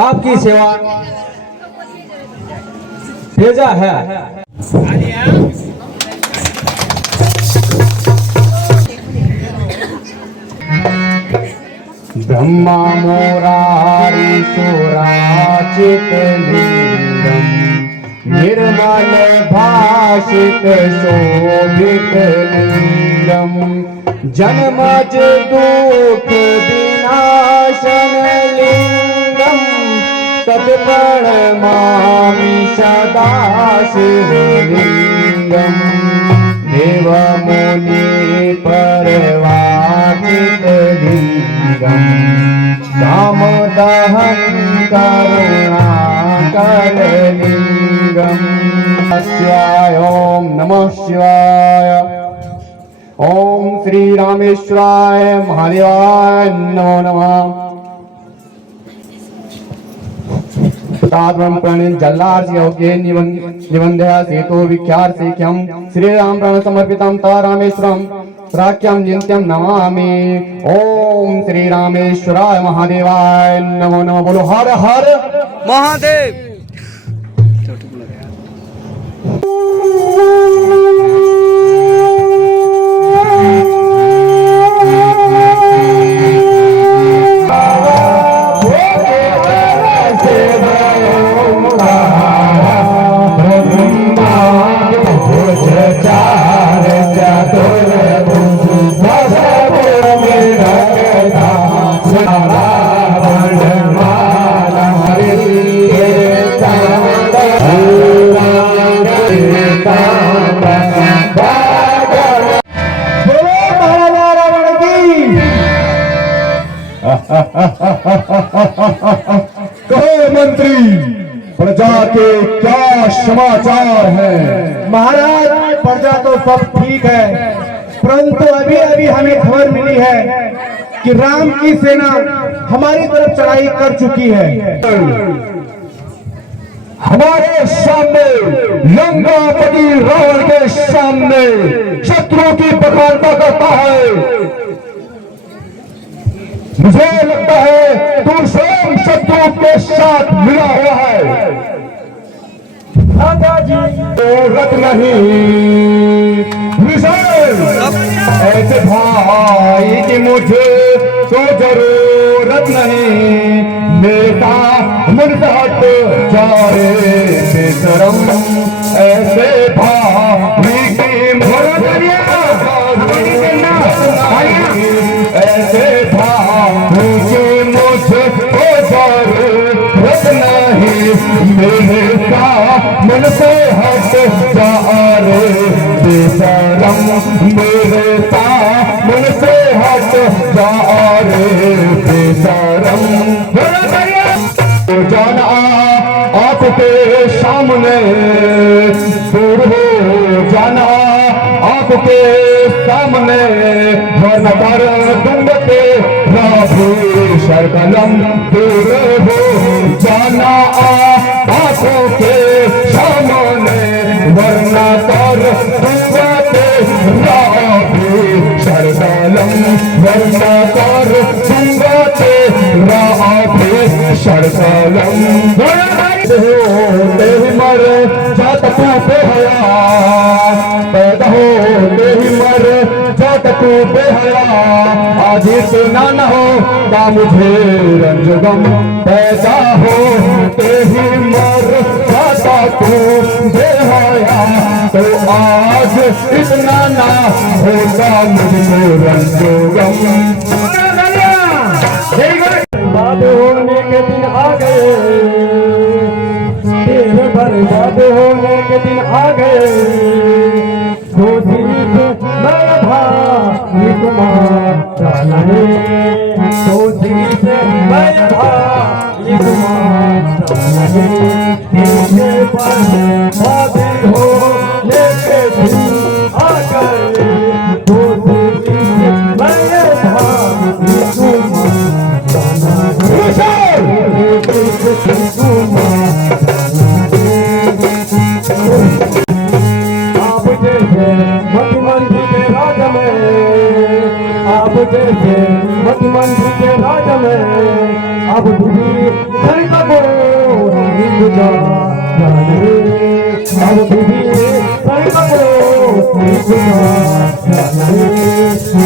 आपकी सेवा भेजा है। ब्रह्मा मोरारीशोराचित लिंगम निर्मल भाषित शोभित लिंगम जन्मज दुख विनाशन लिंगम तत्प्रणमामि सदा शिवलिंगम देवमुनि परवाचित लिंगम कामदहन करुणाकर लिंगम शिवाय ओम नमः शिवाय। ओम श्री रामेश्वराय महादेवाय नमो नमः। प्रणीन जल्लार योग्य निबंधया सेतु विख्यात सेख्यम श्री राम प्राण समर्पितम ता रामेश्वरम प्राख्यम नित्यम नमामि। ओम श्री रामेश्वराय महादेवाय नमो नमः। बोलो हर हर महादेव। कहो मंत्री, प्रजा के क्या समाचार है? महाराज, प्रजा तो सब ठीक है, परंतु अभी अभी हमें खबर मिली है कि राम की सेना हमारी तरफ चढ़ाई कर चुकी है। हमारे सामने लंकापति रावण के सामने शत्रु की प्रखंडता करता है। मुझे लगता है तू स्वयं शत्रु के साथ मिला हुआ है। जरूरत नहीं ऐसे भाई की मुझे तो जरूरत नहीं। मेरा मन हट जा रे बेशरम ऐसे भाई की ऐसे भाई की मुझे तो जरूरत नहीं। मेरा मन से हट जा रे बेशरम मेरे मन से हट जा रे बेशरम। जाना आपके सामने दूर हो जाना आपके सामने वरना कर दूंगे राधेश्वर कलम दूर हो जाना आंखों के सामने वरना कर दूंगे राधेश्वर कलम वरना कर दूंगे राधेश्वर कलम। तेरी मर जात तू बेहया पैदा हो तेरी मर जात तू बेहया आज सुना न हो का मुझे रंजगम पैदा हो तेरी मर जाता तू बेहया तो आज इतना ना होगा मुझको रंजगम। बर्बाद होने के दिन आ गए, तेरे बर्बाद होने के दिन आ गए। दोषी से मैं भाई तुम्हारा नहीं, दोषी से मैं भाई तुम्हारा नहीं। तेरे पर बादल होने के दिन आ गए, दोषी से मैं भाई आप जैसे मुख्यमंत्री के राज में, आप जैसे मुख्यमंत्री के राज में अब भी धरना को नहीं गुजारा रे, अब भी धरना को नहीं गुजारा रे।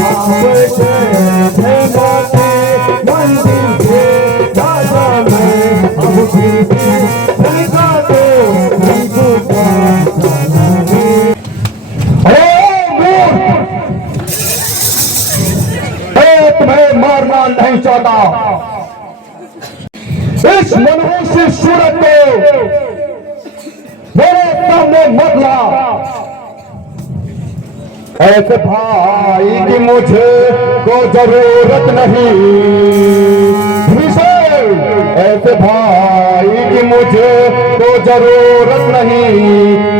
आप जय माते मंदिर के राजा में, अब भी धरना को नहीं गुजारा रे। तुम्हें मारना नहीं चाहता, इस मनहूस सूरत को मेरे सामने मत ला। ऐसे भाई की मुझे को जरूरत नहीं, ऐसे भाई की मुझे को जरूरत नहीं।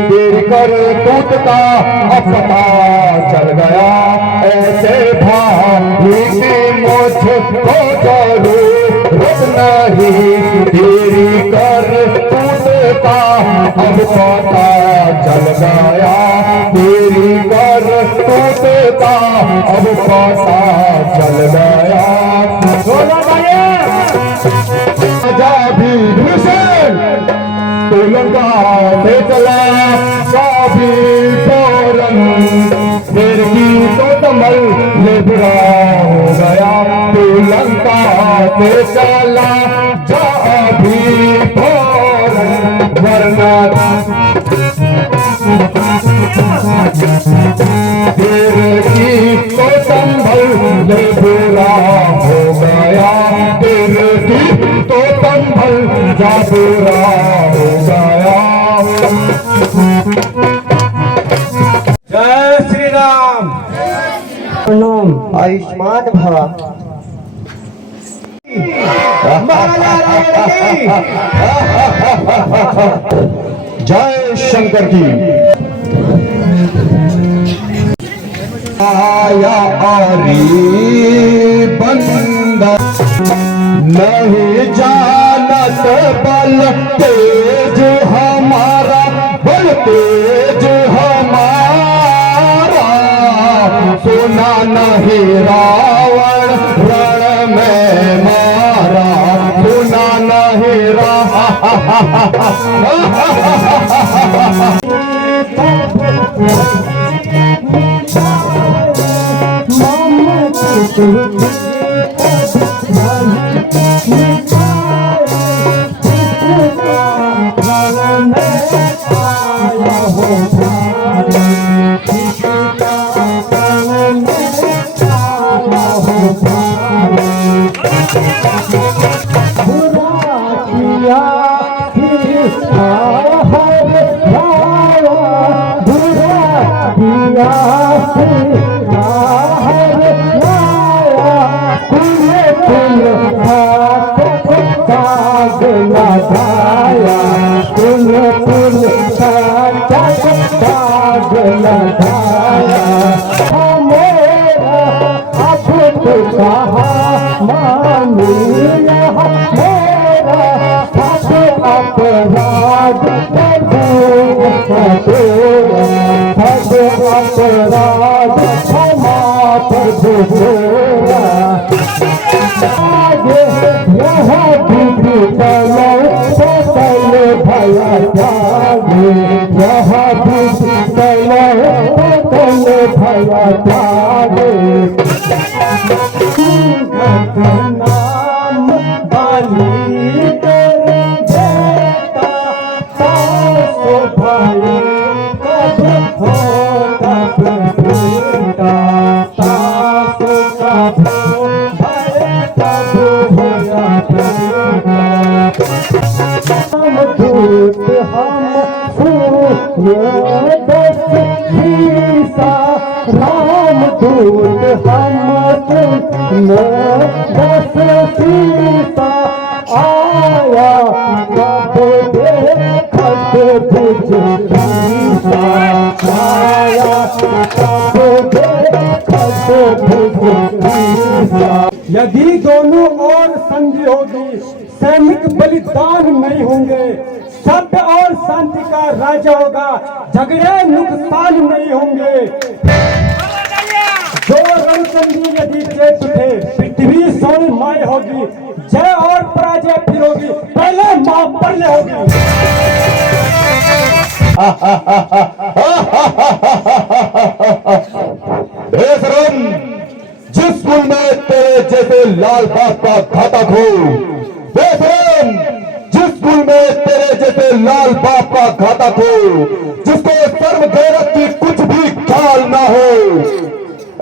तेरी करतूत का अब पता चल गया, ऐसे भाई की मुझे को जरूरत नहीं। तेरी करतूत का अब पता चल गया, तेरी करतूत का अब पता चल गया। राजा भी तो लंका से चला काफी फौरन, फिर की तो संभल ले बुरा हो गया। तो लंका से चला जा भी फौरन, वरना फिर की तो संभल ले बुरा हो गया। फिर की तो संभल जा बुरा हो गया। जय श्री राम। प्रणाम। आयुष्मान भव। जय शंकर की। आया आरी बंदा नहीं जानत बल तेज हमारा, बल तेज हमारा। सुना नहीं रावण रण में मारा, सुना नहीं यदि दोनों ओर संधि होगी, सैनिक बलिदान नहीं होंगे, सत्य और शांति का राज्य होगा, झगड़े नुकसान नहीं होंगे। जो रणसंधि यदि जेठ उठे, पृथ्वी सोनमय होगी। जय और कर ले होगी। बेशरम, जिस स्कूल में तेरे जैसे लाल बाप का घातक हो, बेशरम, जिस स्कूल में तेरे जैसे लाल बाप का घातक हो, जिसको शर्म गैरत की कुछ भी ख्याल ना हो,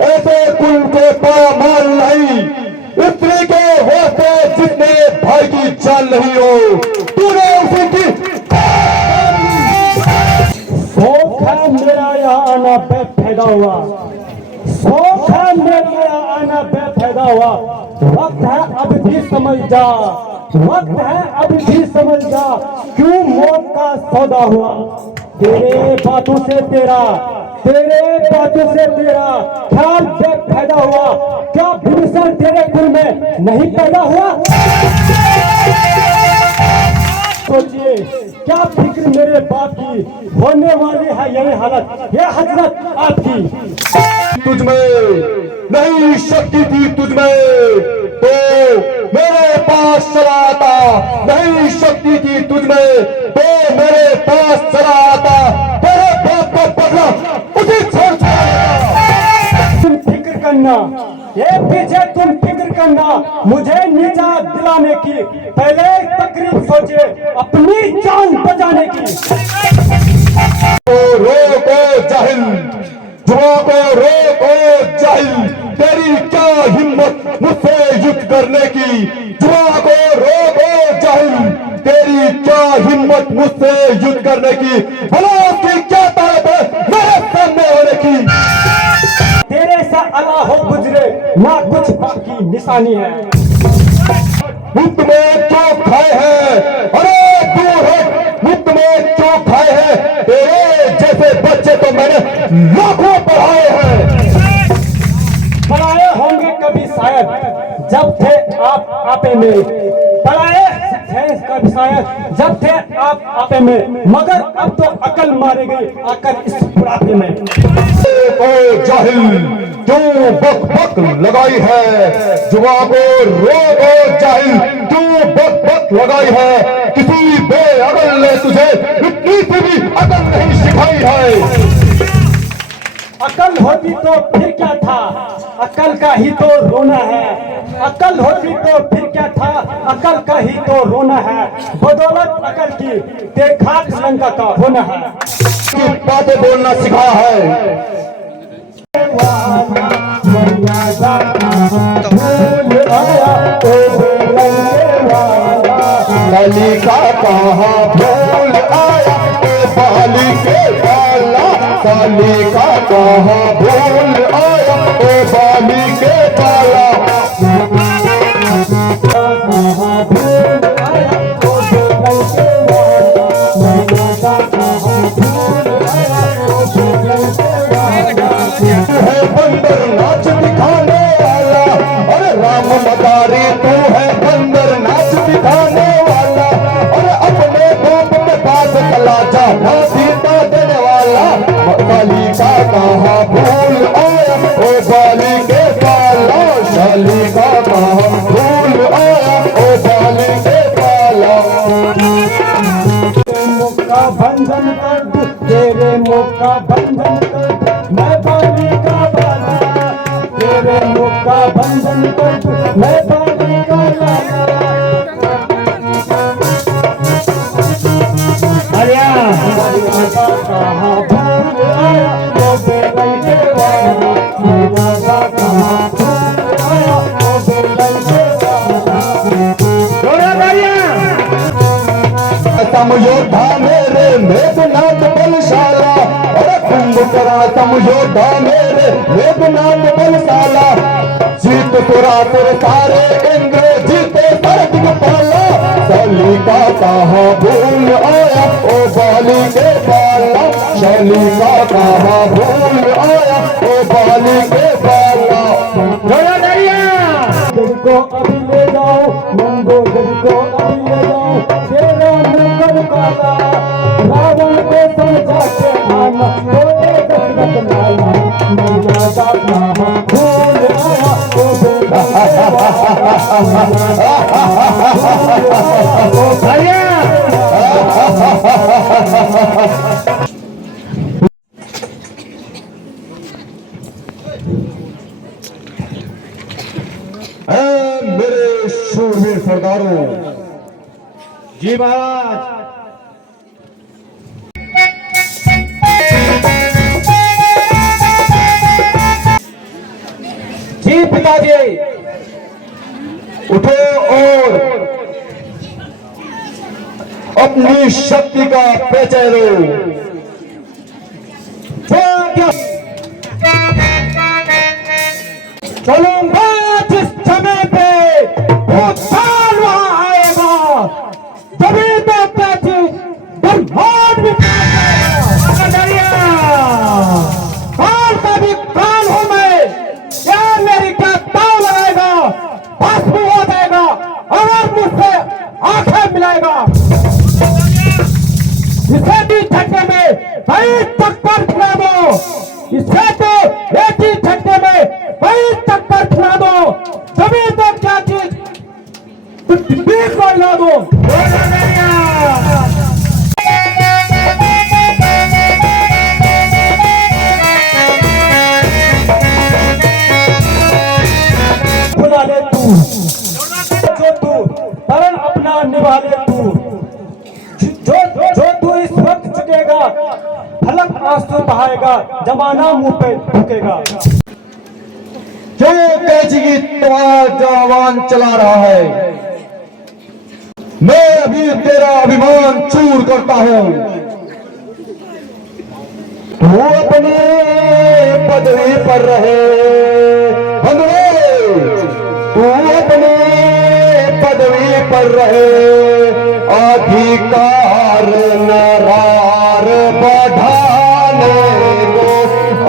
ऐसे कुल के पामाल नहीं, स्त्री के वास्ते जिसने भाई की जान नहीं हो, तूने उसी की शौक है मेरा यहाँ आना बेफायदा हुआ, शौक है मेरा यहाँ आना बेफायदा हुआ। वक्त है अब भी समझ जा, वक्त है अब भी समझ जा, क्यों मौत का सौदा हुआ। तेरे बातों से तेरा ख्याल बेफायदा हुआ, क्या विभीषण तेरे कुल में नहीं पैदा हुआ। सोचिए क्या फिक्र मेरे बाप की, होने वाली है यही हालत, ये हजरत आपकी। तुझमें नहीं शक्ति थी तुझमें तो मेरे पास चला आता, नहीं शक्ति थी तुझमें तो मेरे पास चला आता, तेरे बाप का बदला उसी क्षण तुम फिक्र करना, ये पीछे तुम फिक्र करना, मुझे निजात दिलाने की पहले तकरीब सोचे अपनी जान बचाने की। रोको जाहिल, जुआ को रोको जाहिल, तेरी क्या हिम्मत मुझसे युद्ध करने की, जुआ को रोको जाहिल, तेरी क्या हिम्मत मुझसे युद्ध करने की, भला उसकी क्या ताकत है मेरे सामने होने की। तेरे से अला हो गुजरे ना कुछ बाकी निशानी है। मुफ्त में क्यों खाए हैं, अरे दूर हट, मुफ्त में क्यों खाए हैं, तेरे जैसे बच्चे तो मैंने लाखों पढ़ाए हैं। पढ़ाए होंगे कभी शायद जब थे आप आपे में, पढ़ाए थे कभी शायद जब थे आप आपे में, मगर अब तो अकल मारे गई आकर इस बुढ़ापे में। ओ जाहिल, क्यों बक बक लगाई है, जुआ को रोको जाहिल, क्यों बक बक लगाई है, किसी बेअकल ने तुझे इतनी सी भी अकल नहीं सिखाई है। अकल होती तो फिर क्या था, अकल का ही तो रोना है, अकल होती तो फिर क्या था, अकल का ही तो रोना है, बदौलत अकल की देखा लंका का होना है। की बातें बोलना सिखाया है, बाली का कहाँ भूल आया, बाली के बाला, बाली का कहाँ भूल आया, बाली के बाला। है बंदर नाच दिखाने वाला, अरे राम मदारी तू है बंदर नाच दिखाने वाला, अरे अपने बाप के पास चला जा ना सीता देने वाला, बाली का कहाँ भूल आया, ओ बाली के बाला, शाली का कहाँ भूल आया, ओ बाली के बाला। मुख का बंधन कर दूं, तेरे मुख का बंधन कर दूं, मैं बाली का बाला, तेरे मुख का बंधन कर दूं, मैं बाली का लाला। अलिया कहाँ भूल आया, ओ बेलन के वाला, मेरा सा कहाँ भूल आया, ओ बेलन के वाला। जोड़ा बालिया समयोधा मेरे मेघनाथ बलशाला, अरे कुंभकर्ण समयोधा मेरे मेघनाथ बलशाला, जीत सुरासुर सारे इंद्र जीते सर दिग्पाला, बाली का कहाँ भूल आया, ओ बाली के बाला, शाली का कहाँ भूल आया, ओ बाली के बाला। को अभी ले जाओ, नंदो को अभी ले जाओ, तेरा मुकर काला, रावण को समझा के आना, तो एक दशरथ लाला, मैया का कहाँ भूल आया, ओ बेटा शूरवीर सरदारों। जी महाराज। जी पिताजी। उठो और अपनी शक्ति का परिचय दो। चलूंगा जिस समय पे भूतकाल वहां आएगा, तभी तो कहती ब्रह्मांड में काल का भी काल हूं मैं। क्या मेरी क्या ताव लगाएगा, भस्म हो जाएगा अगर मुझसे आंखें मिलाएगा। इसे भी झटके में कई चक्कर खिला दो, इसे तो एक ही झटके में कई चक्कर खिला दो, तभी तो क्या चीज बीच को हिला दो। बुला ले तू जो तू तरण अपना निभा ले तू, जो तू इस वक्त चुकेगा फलक आंसू बहाएगा, जमाना मुंह पे थूकेगा। क्यों कैची की तलवार जवान चला रहा है? मैं अभी तेरा अभिमान चूर करता हूं। तू अपने पदवी पर रहे बंधुए, तू अपने पदवी पर रहे, अधिकार नरार बढ़ाने को,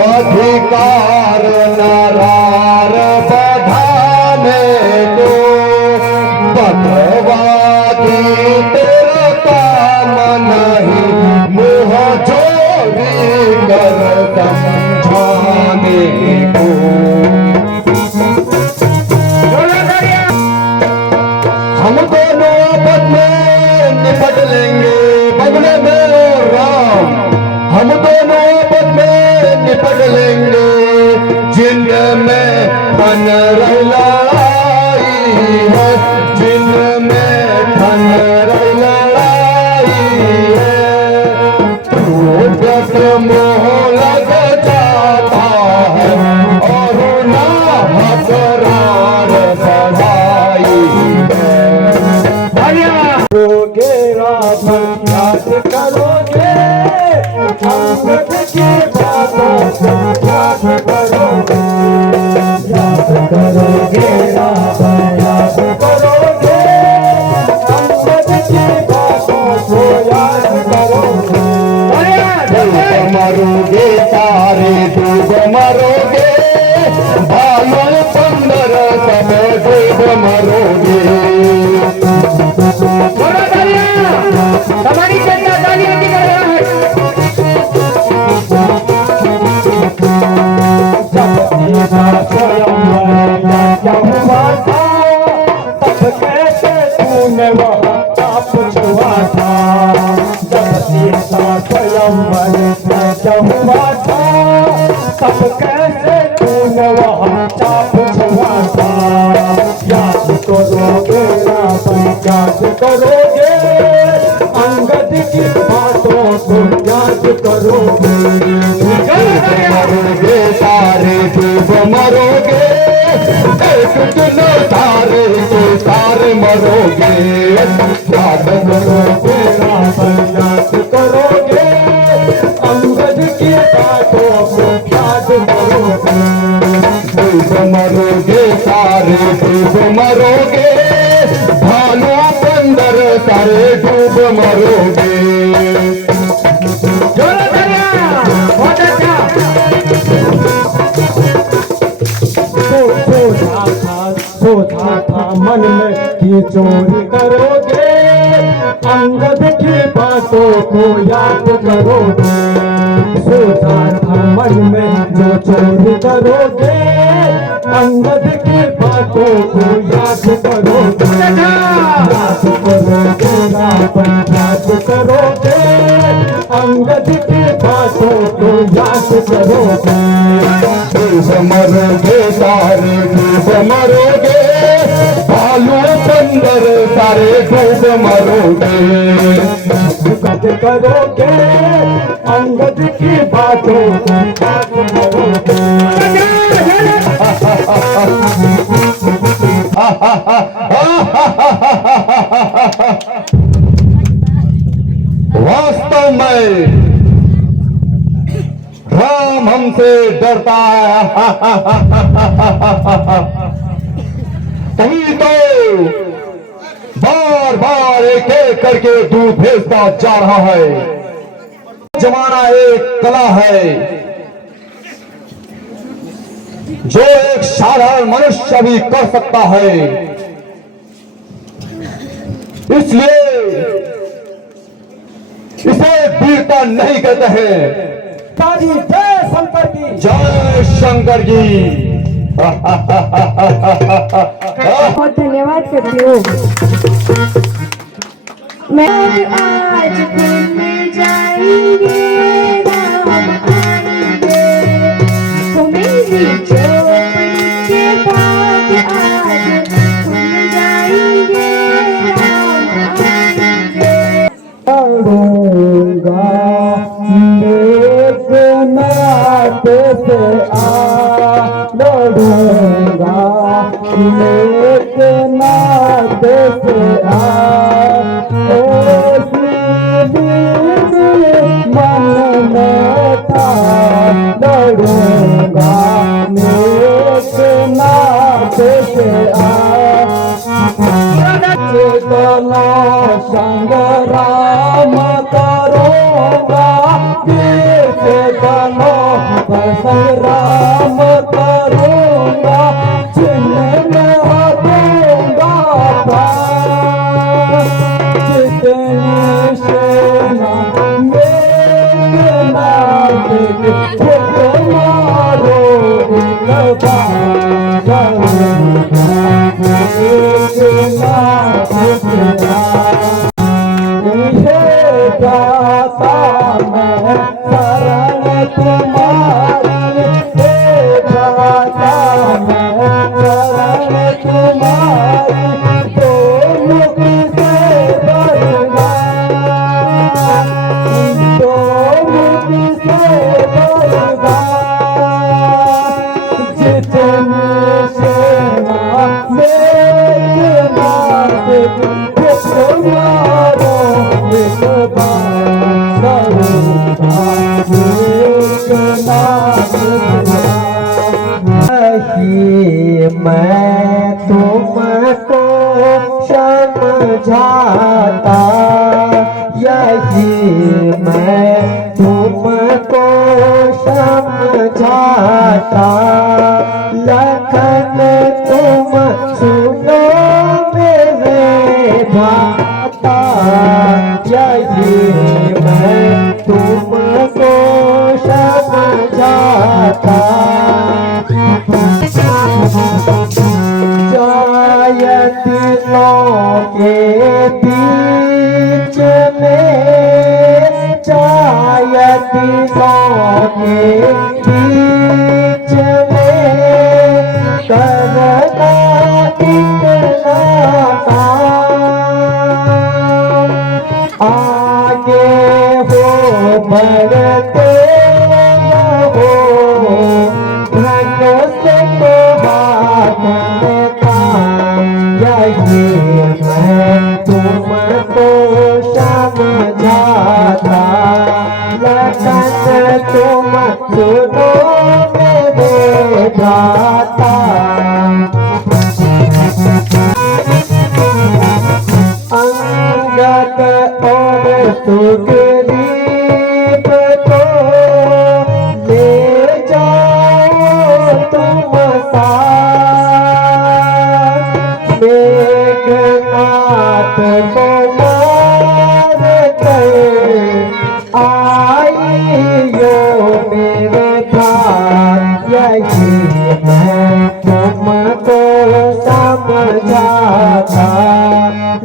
अधिकार नरार बढ़ाने को, बदवादी तेरा काम नहीं, मुँह चोरी कर समझाने को। हम दोनों आपस में निपट लेंगे बगले में और राम, हम दोनों आपस में निपट लेंगे, जिनमें धन लड़ाई है, जिनमें धन लड़ाई है। क्रोध मोह लग जाता है और ना हकरार बढ़ाई है। याद करोगे अंगद की बातों को, याद करोगे, याद करोगे रावण, याद करोगे अंगद की बातों को, याद करोगे। मरोगे तारे डूब मरोगे, भालू बंदर सब डूब मरोगे। हमारी जनता ताली बंदी कर रहा है। जब सीता स्वयं हुआ था, तब कैसे तूने वहाँ पाप छुआ था। जब सीता स्वयं हुआ था, तब कैसे तूने वहाँ चाप छुआ था। याद करोगे रावण, याद करोगे अंगद की बातों को, याद करोगे। मरोगे सारे डूब मरोगे, एक दिन सारे के सारे मरोगे। याद करोगे रावण, याद करोगे अंगद की बातों को, याद करोगे। डूब मरोगे सारे डूब मरोगे, भालू बंदर सारे डूब मरोगे। सोचा था मन में कि चोरी करोगे, अंगद की बातों को याद करोगे। सोचा था मन में जो चोरी करोगे, अंगद की बातों को याद करोगे। याद करोगे रावण, याद करोगे अंगद की बातों को, याद करोगे। डूब मरोगे सारे डूब मरोगे, भालू अंदर सारे डूब मरोगे। गद करोगे अंगद की बातों वास्तव में राम हमसे डरता है। तभी तो बार बार एक एक करके दूध भेजता जा रहा है। जमाना एक कला है जो एक साधारण मनुष्य भी कर सकता है। इसलिए इसे वीरता नहीं कहते हैं। तारी जय शंकर की जय शंकर जी। बहुत धन्यवाद करती हूँ। मैं आज घूमने जाएंगे राम आएंगे तो मेरी चौपड़ी के बाद आज घूमने जाएंगे राम आएंगे। लड़ूंगा मेरे नाते से लड़ूंगा मेरे नाते से मन में था लड़ूंगा मेरे नाते से दोनों संग्राम करूंगा वीर से दोनों संग्राम करूंगा जिनमें दूंगा प्राण जितनी सेना मेरे नाम मारो एक जाता मैं शरण तुम्हारी जाता मैं शरण तुम्हारी तो मुख से बरना तो मुख से बरना जितनी सेना मेरे नाते मारो मैं तुमको समझाता यही मैं तुमको समझाता लखन तुम सुनो मेरे भाता यही मैं तुमको समझाता जायतिलों के बीच में जायतिलों के बीच में करना इतना आगे हो बढ़ते हो धनुष को हाथ में यही मैं तुमको समझाता लखन तुम सुनो मेरे भ्राता अंगद और सुग्रीव को ले जाओ तुम साथ मेघनाथ को मार कर आइयो मेरे भाई यही मैं तुमको समझाता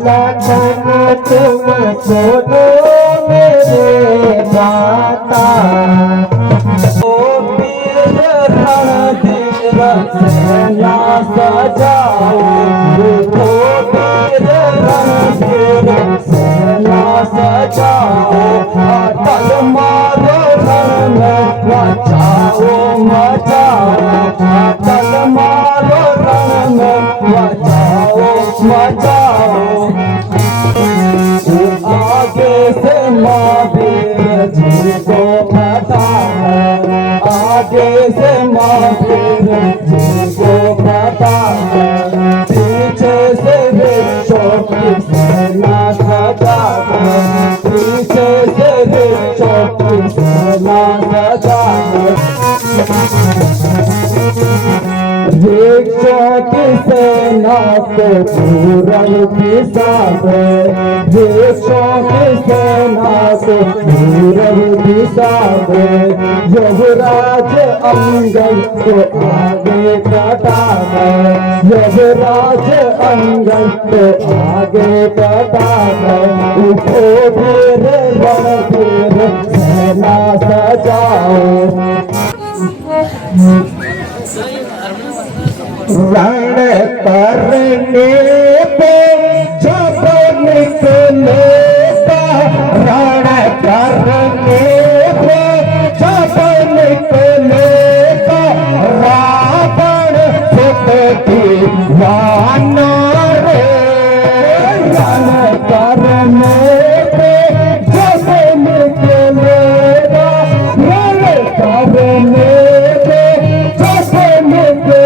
लखन तुम सुनो मेरे भाता ओ पीर रणधीर सेना सजाओ ओ पीर अटल मारो रण में बचाओ मचाओ। आगे से महावीर जी को बताओ, आगे से महावीर जी को बताओ। पीछे से रिक्शों की सेना सजाओ, पीछे से रिक्शों की सेना सजाओ। रिक्शों की सेना को पूरब दिशा में, रिक्शों की सेना को पूरब दिशा में। युवराज अंगद को आगे कटाना, युवराज अंगद को आगे कटाना। उठो वीर रणधीर सेना सजाओ। रण करने पे जब निकले, रण करने पे जब निकले, रावण सुत दीवाना रे। रण करने पे जब निकले, रण करने पे जब निकले,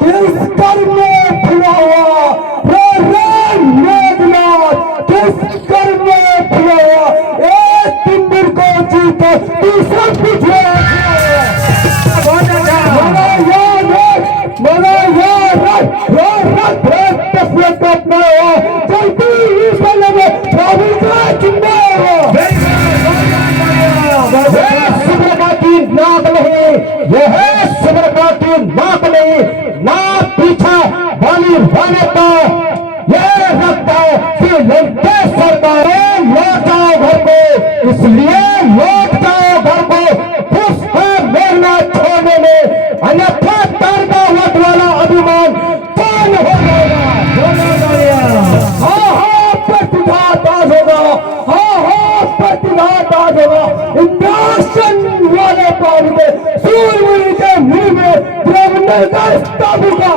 किस पर में जाने पर ये लगता है कि लंकेश्वर का लौट जाओ घर को, इसलिए लौट जाओ घर को, खुश है मेरना छोड़ने में, अन्यथा तारका वट वाला अभिमान कौन हो जाएगा। हाँ हाँ प्रतिभादास होगा, हाँ हाँ प्रतिभादास होगा। इंद्रासन वाले पानी में सूर्य के मुंह में ब्रह्म का स्थापिका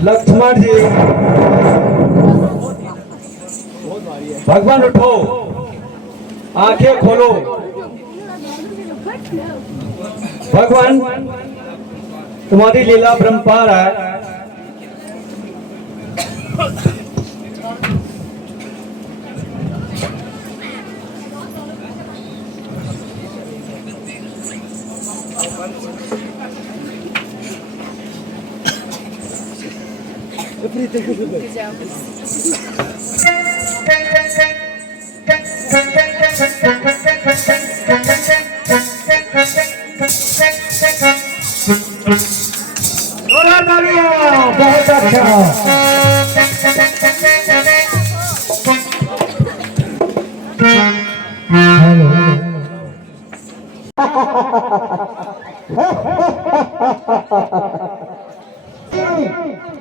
लक्ष्मण जी, भगवान उठो, आंखें खोलो। भगवान तुम्हारी लीला परंपार है। बहुत अच्छा।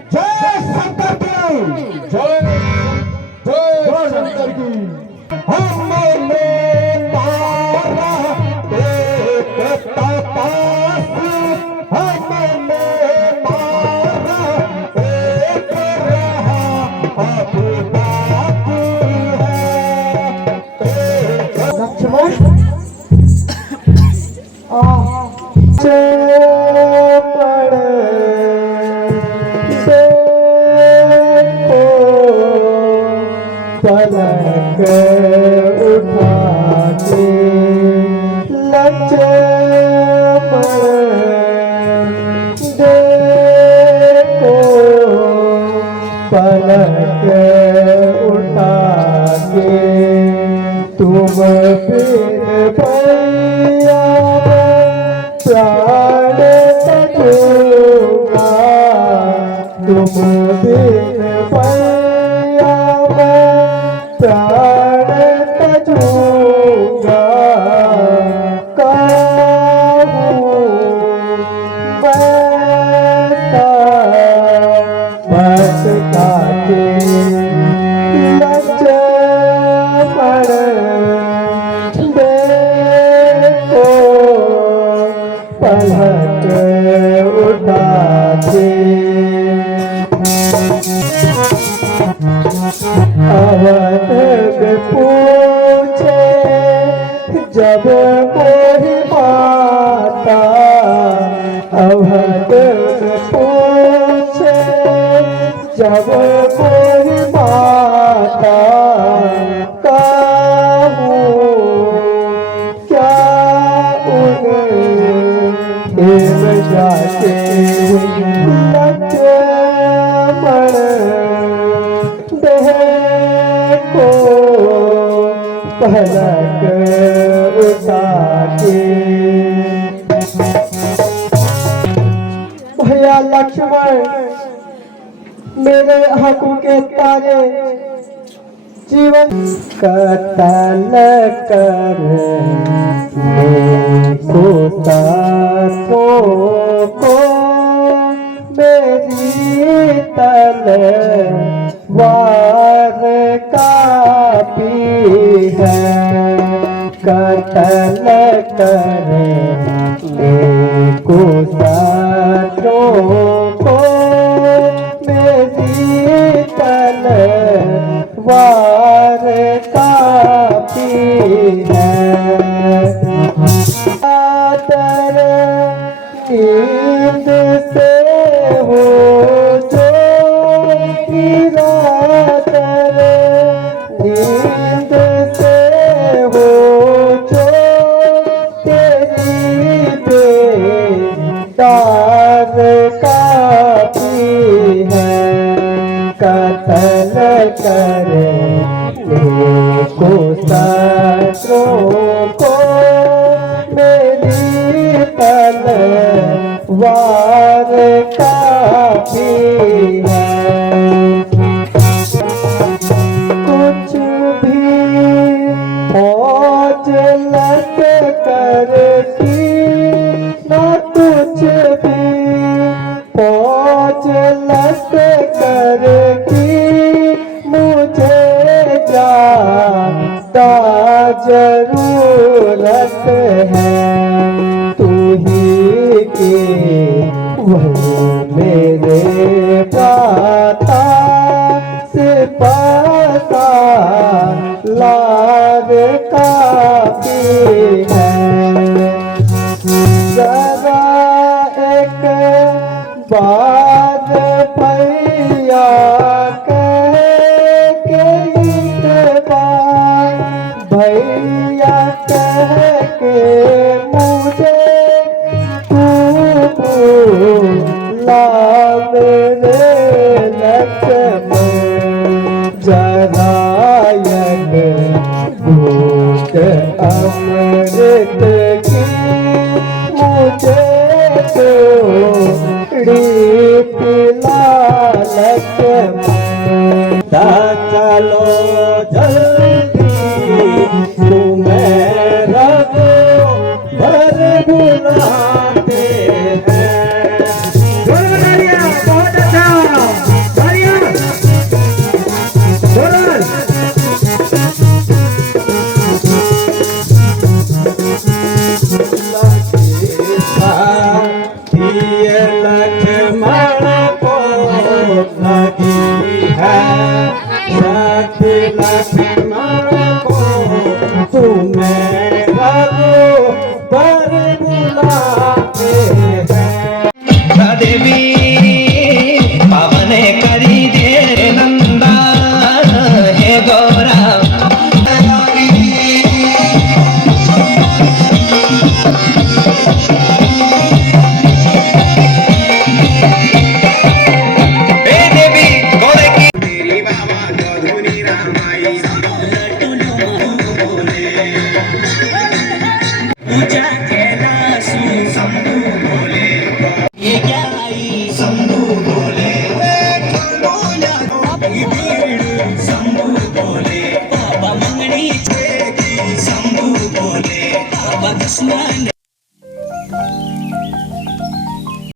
जय शंकर की जय, जय शंकर की। हमने मारा देखता पास, हमने मारा देख रहा अब बाकी है। लक्ष्मण पलक उठा के लक्ष्मण देखो, पलक उठा के तुम बिन भैया प्राण तजूगा, तुम बिन भैया प्राण तजूगा। कहूँ बैठा बस काटे लक्ष्मण देखो, पलक उठा के अवध पूछे जब मोहि माता, अवध पूछे जब मोहि माता। कहूँ क्या उन्हें जाके लक्ष्मण देखो, पलक उठा के। भैया लक्ष्मण, मेरे हकू के तारे जीवन कतल कर को साथों को मेरी तलवार कापी है। कतल कर देखो साथों को मेरी तलवार काफी है। आदर नींद से हो जो निरादर, नींद से हो जो तेरी बेदार काफी है। कतल करे को शत्रुओं को मेरी तलवार काफी है। कुछ भी फौज लग कर की न कुछ भी फौज लग कर की मुझे ज्यादा जरूरत है। तू ही के वही मेरे प्राता से पाता लार काफी है। जरा एक बात भैया कह के एक बार भैया कह के मुझे तू ला मेरे लक्ष्मण। जरा एक घूट अमृत की मुझे तो पिला लक्ष्मण। चलो जल्दी तुम्हें रघु वर बुलाते हैं। बहुत अच्छा के